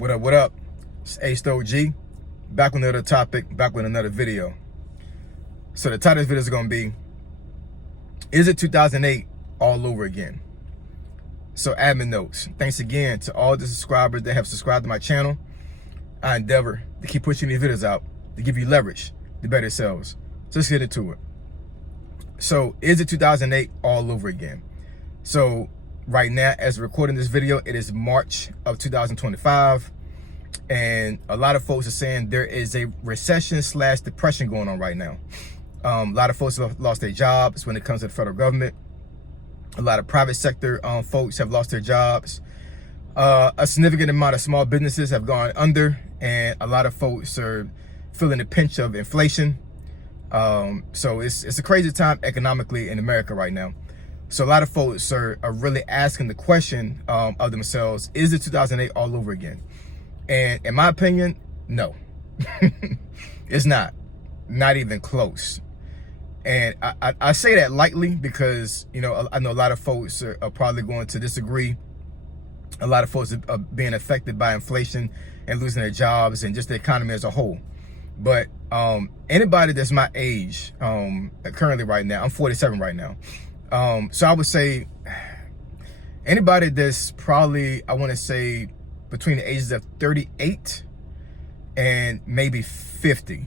What up, what up? It's Acevendo, back with another topic, back with another video. So the title of this video is going to be, is it 2008 all over again? So admin notes. Thanks again to all the subscribers that have subscribed to my channel. I endeavor to keep pushing these videos out to give you leverage to better yourselves. So let's get into it. So is it 2008 all over again? So right now, as we're recording this video, it is March of 2025. And a lot of folks are saying there is a recession / depression going on right now. A lot of folks have lost their jobs when it comes to the federal government. A lot of private sector folks have lost their jobs. A significant amount of small businesses have gone under, and a lot of folks are feeling the pinch of inflation. So it's a crazy time economically in America right now. So a lot of folks are really asking the question of themselves, is it 2008 all over again? And in my opinion, no, it's not even close. And I say that lightly because, you know, I know a lot of folks are probably going to disagree. A lot of folks are being affected by inflation and losing their jobs and just the economy as a whole. But anybody that's my age currently right now, I'm 47 right now. So I would say anybody that's probably, I want to say, between the ages of 38 and maybe 50,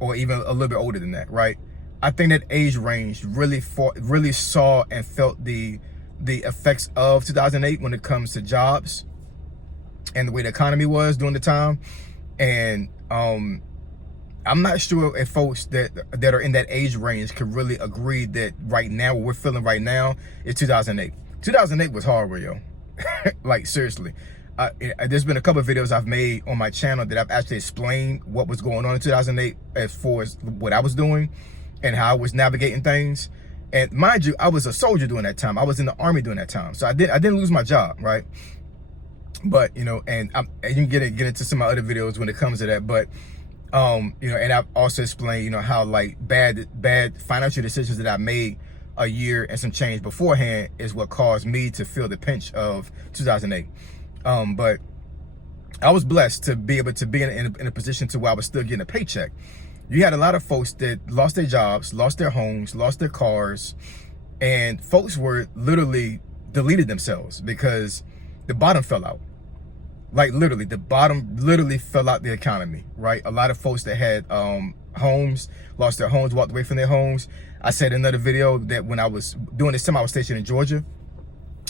or even a little bit older than that, right? I think that age range really saw and felt the effects of 2008 when it comes to jobs and the way the economy was during the time. And I'm not sure if folks that are in that age range could really agree that right now, what we're feeling right now is 2008. 2008 was horrible, yo. Like, seriously. There's been a couple of videos I've made on my channel that I've actually explained what was going on in 2008 as far as what I was doing and how I was navigating things. And mind you, I was a soldier during that time. I was in the Army during that time. So I didn't lose my job, right? But, you know, and you can get into some of my other videos when it comes to that. But, you know, and I've also explained, you know, how like bad financial decisions that I made a year and some change beforehand is what caused me to feel the pinch of 2008. But I was blessed to be able to be in a position to where I was still getting a paycheck. You had a lot of folks that lost their jobs, lost their homes, lost their cars, and folks were literally deleted themselves because the bottom fell out. Like literally, the bottom literally fell out the economy, right? A lot of folks that had homes, lost their homes, walked away from their homes. I said in another video that when I was doing this time, I was stationed in Georgia,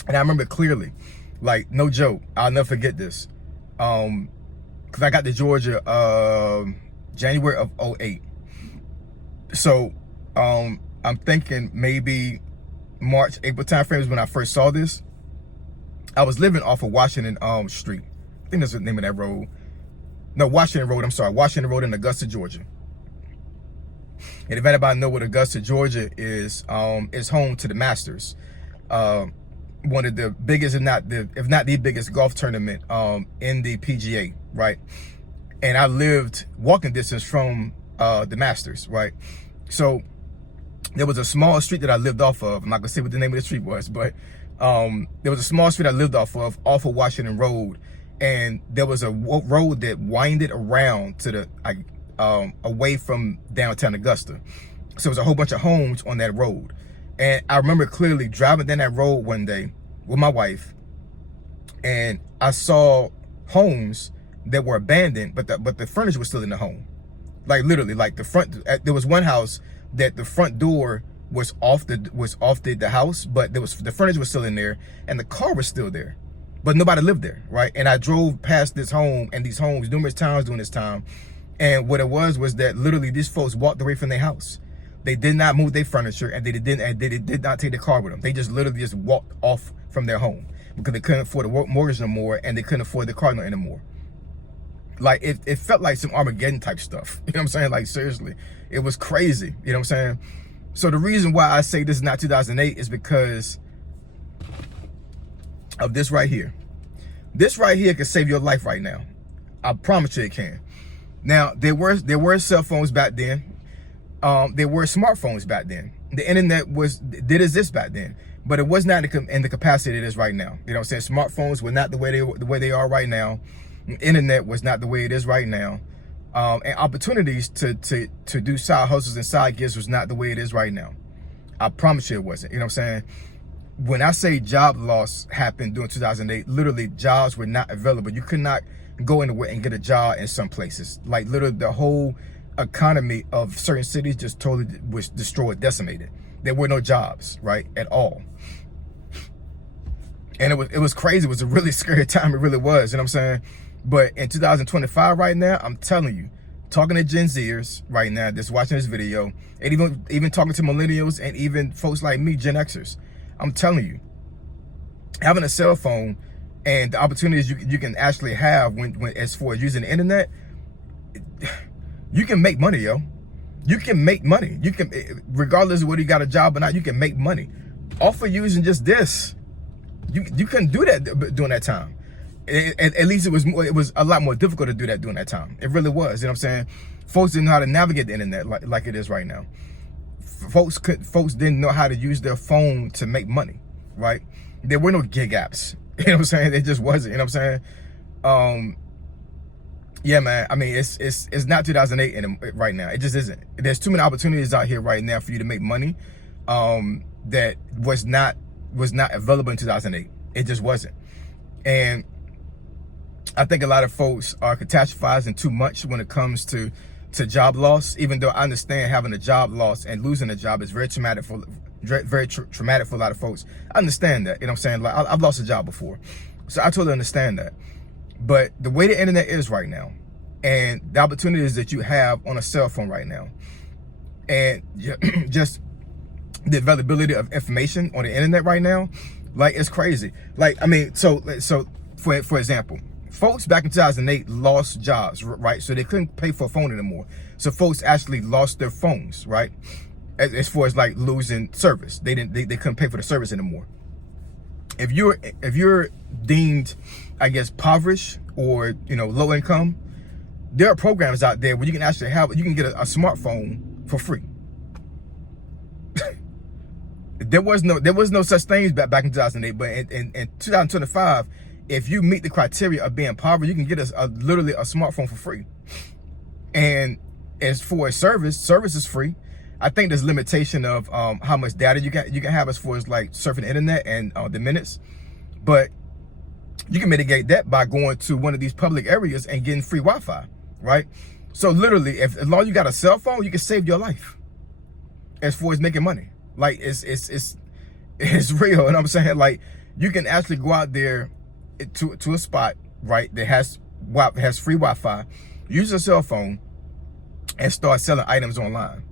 and I remember clearly, like, no joke, I'll never forget this. Because I got to Georgia January of 08. So I'm thinking maybe March, April timeframe is when I first saw this. I was living off of Washington Street. I think that's the name of that road. No, Washington Road, I'm sorry. Washington Road in Augusta, Georgia. And if anybody know what Augusta, Georgia is home to the Masters. One of the biggest, if not the biggest golf tournament in the PGA, right? And I lived walking distance from the Masters, right? So there was a small street that I lived off of. I'm not gonna say what the name of the street was, but there was a small street I lived off of Washington Road, and there was a road that winded around to the away from downtown Augusta. So there was a whole bunch of homes on that road. And I remember clearly driving down that road one day with my wife, and I saw homes that were abandoned, but the furniture was still in the home. Like literally, like the front. There was one house that the front door was off the house, but the furniture was still in there, and the car was still there, but nobody lived there, right? And I drove past this home and these homes numerous times during this time, and what it was that literally these folks walked away from their house. They did not move their furniture, and they did not take the car with them. They just literally just walked off from their home because they couldn't afford the mortgage no more, and they couldn't afford the car no anymore. Like it felt like some Armageddon type stuff. You know what I'm saying? Like seriously, it was crazy. You know what I'm saying? So the reason why I say this is not 2008 is because of this right here. This right here can save your life right now. I promise you it can. Now there were cell phones back then. There were smartphones back then. The internet did exist back then, but it was not in the capacity it is right now. You know what I'm saying? Smartphones were not the way they are right now. Internet was not the way it is right now. And opportunities to do side hustles and side gigs was not the way it is right now. I promise you it wasn't. You know what I'm saying? When I say job loss happened during 2008, literally jobs were not available. You could not go anywhere and get a job in some places. Like literally the whole economy of certain cities just totally was destroyed, decimated. There were no jobs, right, at all. And it was crazy. It was a really scary time. It really was. You know what I'm saying? But in 2025 right now, I'm telling you, talking to Gen Zers right now that's watching this video, and even talking to millennials and even folks like me, Gen Xers, I'm telling you, having a cell phone and the opportunities you can actually have when as far as using the internet, you can make money, yo. You can make money. You can, regardless of whether you got a job or not, you can make money off of using just this. You couldn't do that during that time. At least it was a lot more difficult to do that during that time. It really was. You know what I'm saying? Folks didn't know how to navigate the internet like it is right now. Folks didn't know how to use their phone to make money, right? There were no gig apps. You know what I'm saying? It just wasn't. You know what I'm saying? Yeah, man. I mean, it's not 2008 right now. It just isn't. There's too many opportunities out here right now for you to make money that was not available in 2008. It just wasn't. And I think a lot of folks are catastrophizing too much when it comes to job loss, even though I understand having a job loss and losing a job is very traumatic for a lot of folks. I understand that. You know what I'm saying? Like I've lost a job before. So I totally understand that. But the way the internet is right now and the opportunities that you have on a cell phone right now and just the availability of information on the internet right now, like it's crazy. Like, I mean, so for example, folks back in 2008 lost jobs, right? So they couldn't pay for a phone anymore. So folks actually lost their phones, right? As far as like losing service, they couldn't pay for the service anymore. If you're deemed, I guess, impoverished or low income, there are programs out there where you can actually you can get a smartphone for free. There was no such things back in 2008, but in 2025, if you meet the criteria of being impoverished, you can get literally a smartphone for free. And as for a service is free. I think there's limitation of how much data you can have as far as like surfing the internet and the minutes, but you can mitigate that by going to one of these public areas and getting free Wi-Fi, right? So literally, as long as you got a cell phone, you can save your life as far as making money. Like it's real. You know what I'm saying? Like you can actually go out there to a spot, right, that has free Wi-Fi, use a cell phone, and start selling items online.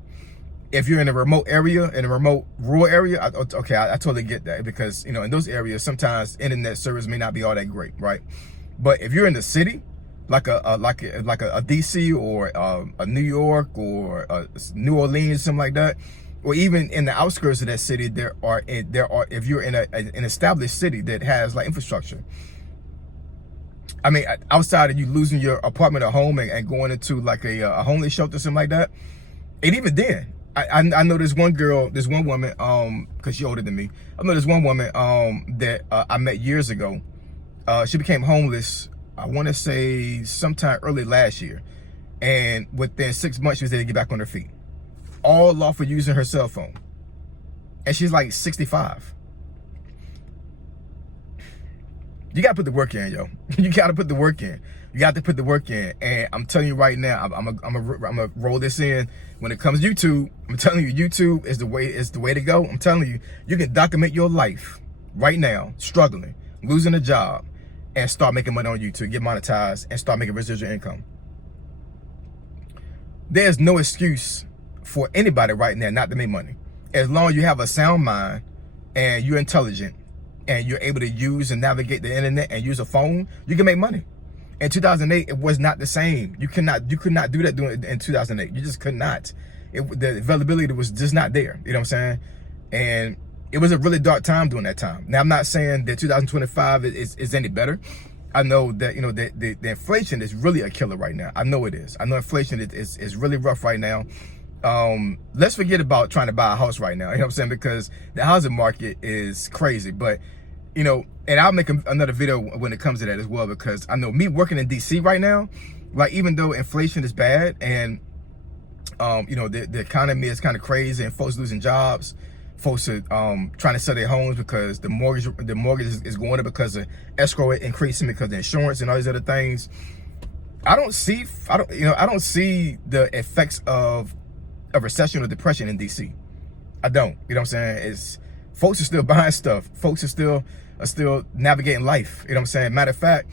If you're in a remote area, in a remote rural area, I totally get that, because in those areas sometimes internet service may not be all that great, right? But if you're in the city, like a DC or a New York or a New Orleans, something like that, or even in the outskirts of that city, there are if you're in an established city that has like infrastructure. I mean, outside of you losing your apartment or home and going into like a homeless shelter or something like that, and even then, I know there's one woman, because she's older than me. I know there's one woman that I met years ago. She became homeless, I want to say sometime early last year. And within 6 months, she was able to get back on her feet. All off of using her cell phone. And she's like 65. You got to put the work in, yo. You got to put the work in. You got to put the work in. And I'm telling you right now, I'm gonna roll this in. When it comes to YouTube, I'm telling you, YouTube is the way to go. I'm telling you, you can document your life right now, struggling, losing a job, and start making money on YouTube, get monetized, and start making residual income. There's no excuse for anybody right now not to make money. As long as you have a sound mind and you're intelligent and you're able to use and navigate the internet and use a phone, you can make money. In 2008, it was not the same. You could not do that in 2008. You just could not. The availability was just not there. You know what I'm saying? And it was a really dark time during that time. Now, I'm not saying that 2025 is any better. I know that the inflation is really a killer right now. I know it is. I know inflation is really rough right now. Let's forget about trying to buy a house right now. You know what I'm saying? Because the housing market is crazy. But you know, and I'll make another video when it comes to that as well, because I know me working in DC right now, like, even though inflation is bad and you know, the economy is kind of crazy and folks losing jobs, folks are trying to sell their homes because the mortgage is going up because of escrow increasing because of the insurance and all these other things. I don't see the effects of a recession or depression in DC. I don't. You know what I'm saying? Folks are still buying stuff. Folks are still navigating life. You know what I'm saying? Matter of fact,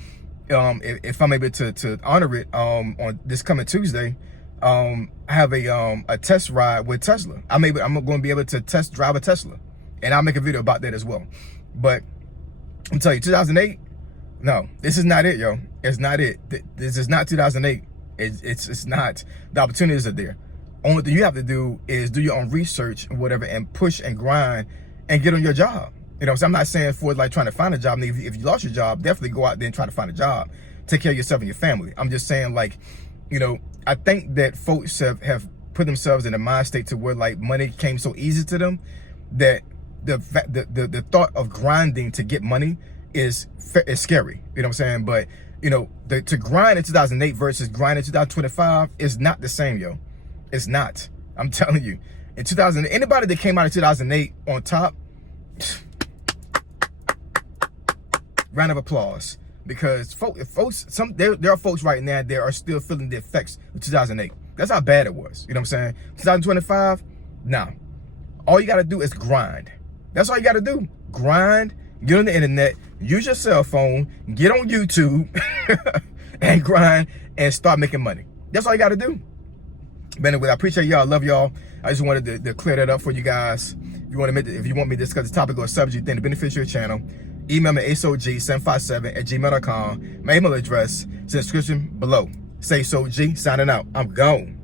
if I'm able to honor it on this coming Tuesday, I have a test ride with Tesla. I'm going to be able to test drive a Tesla, and I'll make a video about that as well. But I'm telling you, 2008, no, this is not it, yo. It's not it. This is not 2008. It's not. The opportunities are there. Only thing you have to do is do your own research and whatever, and push and grind and get on your job. You know, so I'm not saying for like trying to find a job. I mean, if you lost your job, definitely go out there and try to find a job. Take care of yourself and your family. I'm just saying, like, you know, I think that folks have put themselves in a mind state to where like money came so easy to them that the thought of grinding to get money is scary. You know what I'm saying? But you know, to grind in 2008 versus grind in 2025 is not the same, yo. It's not. I'm telling you. In 2000, anybody that came out of 2008 on top, round of applause. Because there are folks right now that are still feeling the effects of 2008. That's how bad it was. You know what I'm saying? 2025, nah. All you got to do is grind. That's all you got to do. Grind, get on the internet, use your cell phone, get on YouTube, and grind and start making money. That's all you got to do. But anyway, I appreciate y'all. I love y'all. I just wanted to clear that up for you guys. If you want me to discuss the topic or subject you think the benefits your channel, email me acog757@gmail.com. My email address is in the description below. Say So G, signing out. I'm gone.